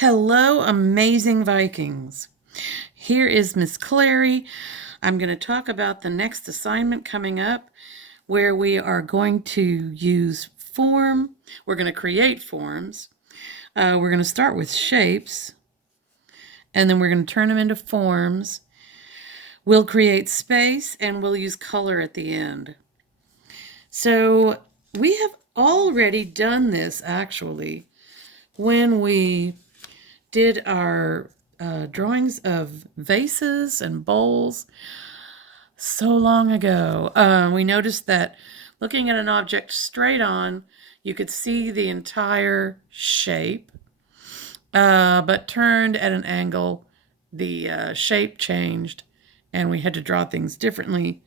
Hello, amazing Vikings. Here is Miss Clary. I'm going to talk about the next assignment coming up where we are going to use form. We're going to create forms. We're going to start with shapes, and then we're going to turn them into forms. We'll create space, and we'll use color at the end. So we have already done this, actually, when we did our drawings of vases and bowls so long ago. We noticed that looking at an object straight on, you could see the entire shape, but turned at an angle, the shape changed, and we had to draw things differently.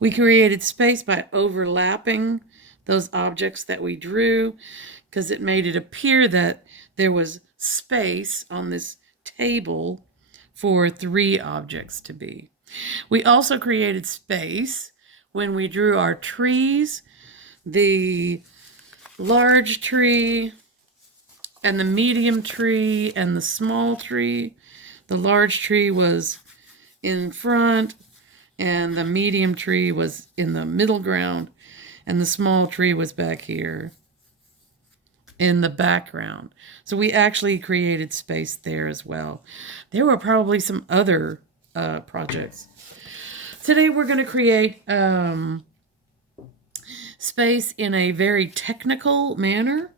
We created space by overlapping those objects that we drew because it made it appear that there was space on this table for 3 objects to be. We also created space when we drew our trees, the large tree and the medium tree and the small tree. The large tree was in front and the medium tree was in the middle ground and the small tree was back here in the background. So we actually created space there as well. There were probably some other projects. Today we're going to create space in a very technical manner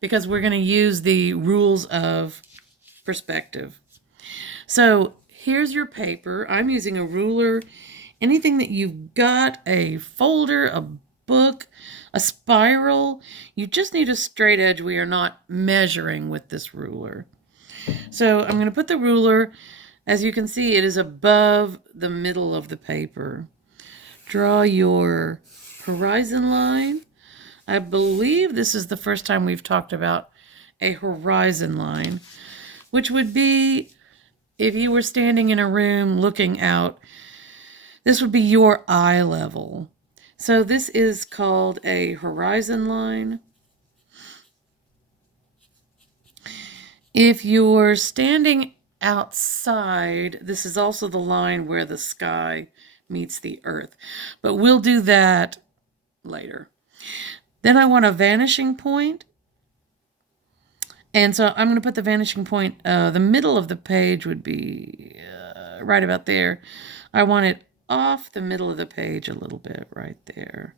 because we're going to use the rules of perspective. So here's your paper. I'm using a ruler. Anything that you've got, a folder, a book, a spiral, you just need a straight edge. We are not measuring with this ruler. So I'm going to put the ruler, as you can see, it is above the middle of the paper. Draw your horizon line. I believe this is the first time we've talked about a horizon line, which would be if you were standing in a room looking out, this would be your eye level. So this is called a horizon line. If you're standing outside, this is also the line where the sky meets the earth. But we'll do that later. Then I want a vanishing point. And so I'm going to put the vanishing point, the middle of the page would be right about there. I want it off the middle of the page a little bit right there.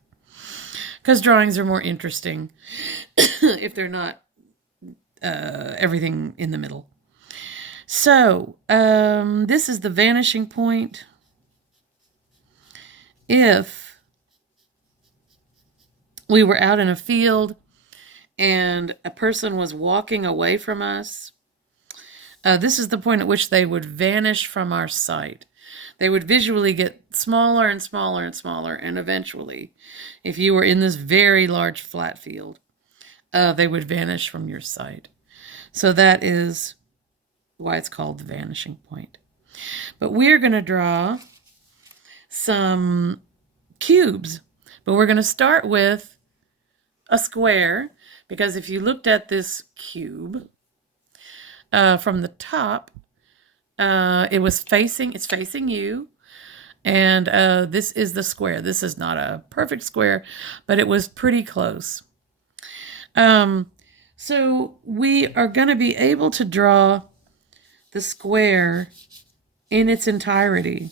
Because drawings are more interesting if they're not everything in the middle. So this is the vanishing point. If we were out in a field and a person was walking away from us, this is the point at which they would vanish from our sight. They would visually get smaller and smaller and smaller, and eventually, if you were in this very large flat field, they would vanish from your sight. So that is why it's called the vanishing point. But we're going to draw some cubes, but we're going to start with a square, because if you looked at this cube from the top, it's facing you, and this is the square. This is not a perfect square, but it was pretty close. So we are going to be able to draw the square in its entirety.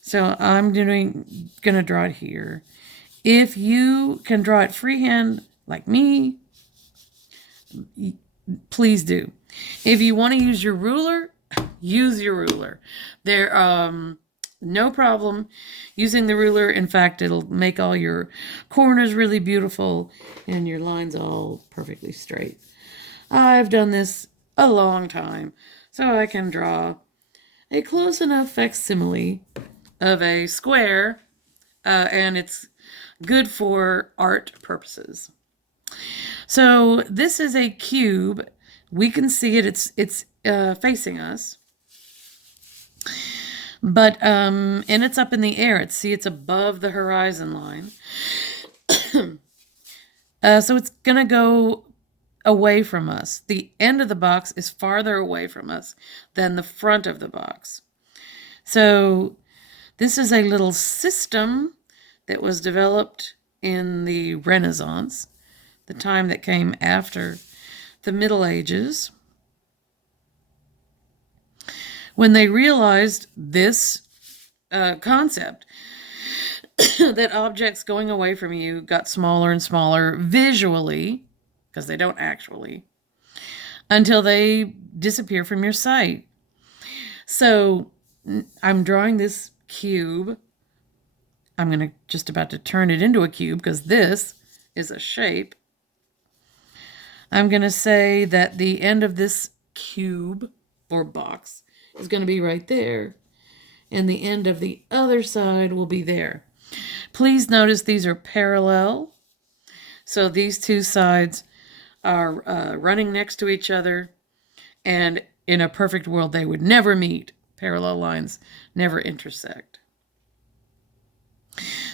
So I'm going to draw it here. If you can draw it freehand like me, please do. If you want to use your ruler, use your ruler. There, no problem using the ruler. In fact, it'll make all your corners really beautiful and your lines all perfectly straight. I've done this a long time, so I can draw a close enough facsimile of a square, and it's good for art purposes. So this is a cube. We can see it. It's facing us. But and it's up in the air. It's above the horizon line. So it's gonna go away from us. The end of the box is farther away from us than the front of the box. So this is a little system that was developed in the Renaissance, the time that came after the Middle Ages, when they realized this concept that objects going away from you got smaller and smaller visually, because they don't actually, until they disappear from your sight. So I'm drawing this cube. I'm going to just about to turn it into a cube because this is a shape. I'm going to say that the end of this cube or box is going to be right there, and the end of the other side will be there. Please notice these are parallel. So these two sides are running next to each other, and in a perfect world, they would never meet. Parallel lines never intersect.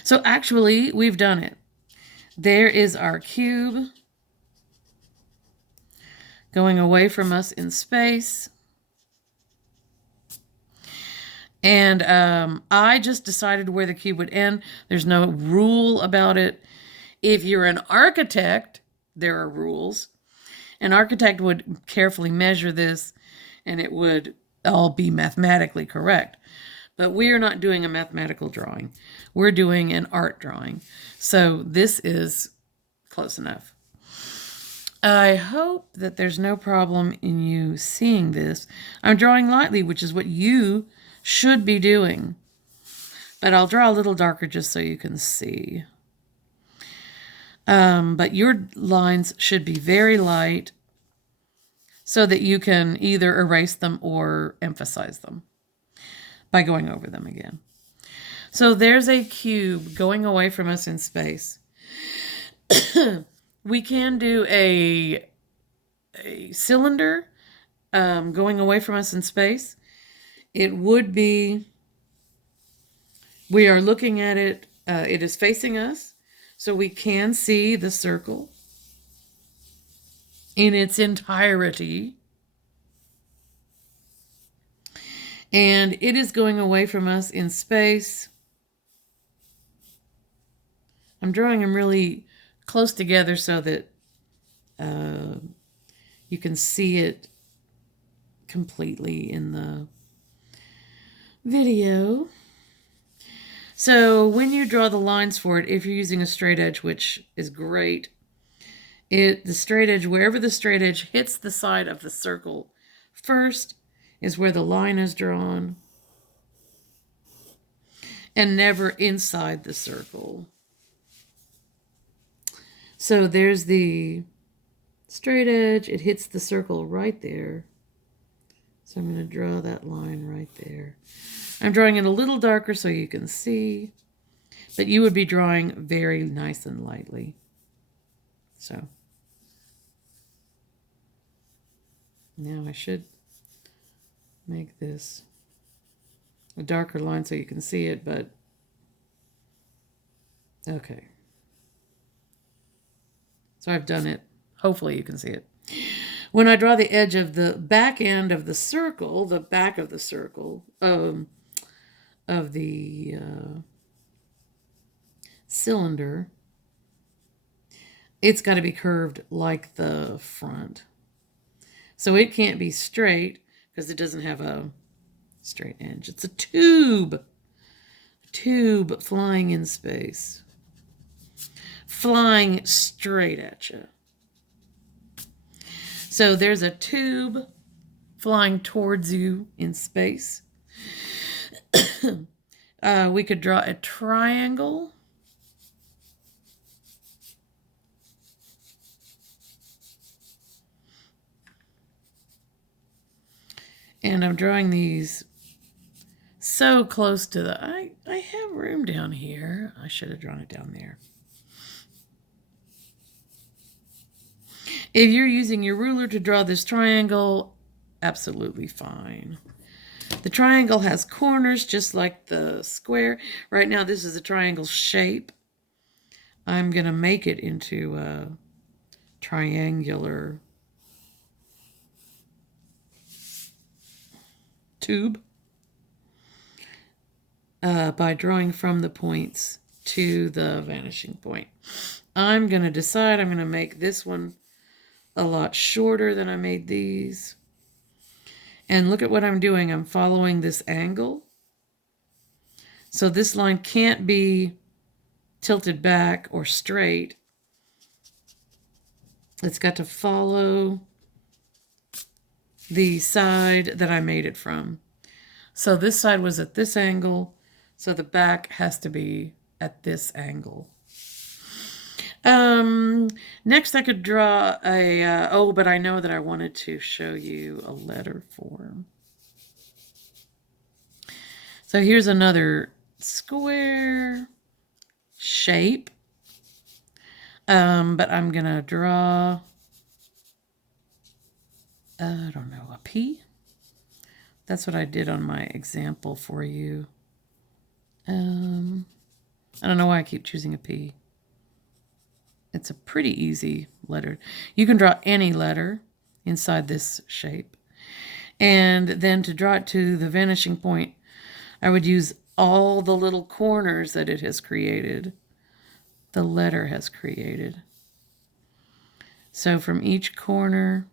So actually, we've done it. There is our cube going away from us in space. And I just decided where the cube would end. There's no rule about it. If you're an architect, there are rules. An architect would carefully measure this, and it would all be mathematically correct. But we are not doing a mathematical drawing. We're doing an art drawing. So this is close enough. I hope that there's no problem in you seeing this. I'm drawing lightly, which is what you should be doing. But I'll draw a little darker just so you can see. But your lines should be very light so that you can either erase them or emphasize them by going over them again. So there's a cube going away from us in space. We can do a cylinder going away from us in space. It would be, we are looking at it, it is facing us, so we can see the circle in its entirety. And it is going away from us in space. I'm drawing them really close together so that you can see it completely in the video. So when you draw the lines for it, if you're using a straight edge, which is great, the straight edge, wherever the straight edge hits the side of the circle first, is where the line is drawn, and never inside the circle. So there's the straight edge, it hits the circle right there. So I'm going to draw that line right there. I'm drawing it a little darker so you can see, but you would be drawing very nice and lightly. So now I should make this a darker line so you can see it, but okay. So I've done it. Hopefully you can see it. When I draw the edge of the back end of the circle, the back of the circle, of the cylinder, it's got to be curved like the front. So it can't be straight because it doesn't have a straight edge. It's a tube flying in space, flying straight at you. So there's a tube flying towards you in space. We could draw a triangle. And I'm drawing these so close to the, I have room down here. I should have drawn it down there. If you're using your ruler to draw this triangle, absolutely fine. The triangle has corners just like the square. Right now this is a triangle shape. I'm going to make it into triangular tube by drawing from the points to the vanishing point. I'm going to decide I'm going to make this one a lot shorter than I made these. And look at what I'm doing. I'm following this angle. So this line can't be tilted back or straight. It's got to follow the side that I made it from. So this side was at this angle, so the back has to be at this angle. Next I could draw a, but I know that I wanted to show you a letter form. So here's another square shape. But I'm going to draw, I don't know, a P. That's what I did on my example for you. I don't know why I keep choosing a P. It's a pretty easy letter. You can draw any letter inside this shape. And then to draw it to the vanishing point, I would use all the little corners that it has created. The letter has created. So from each corner,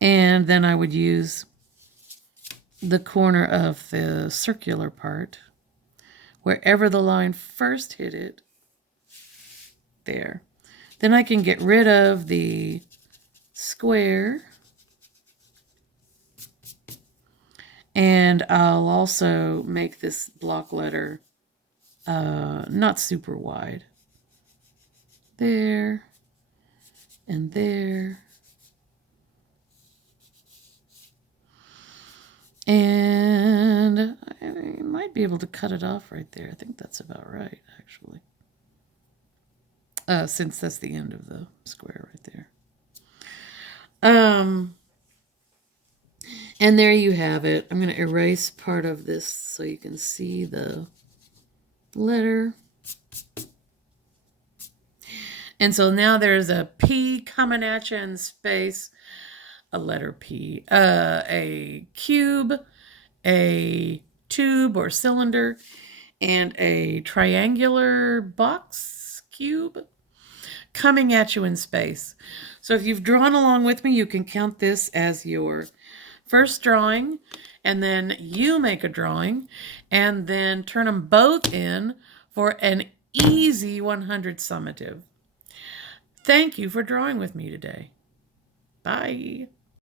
and then I would use the corner of the circular part, wherever the line first hit it, there. Then I can get rid of the square, and I'll also make this block letter not super wide. There, and there. And I might be able to cut it off right there. I think that's about right, actually. Since that's the end of the square right there. And there you have it. I'm going to erase part of this so you can see the letter. And so now there's a P coming at you in space, a letter P, a cube, a tube or cylinder, and a triangular box cube coming at you in space. So if you've drawn along with me, you can count this as your first drawing, and then you make a drawing, and then turn them both in for an easy 100 summative. Thank you for drawing with me today. Bye.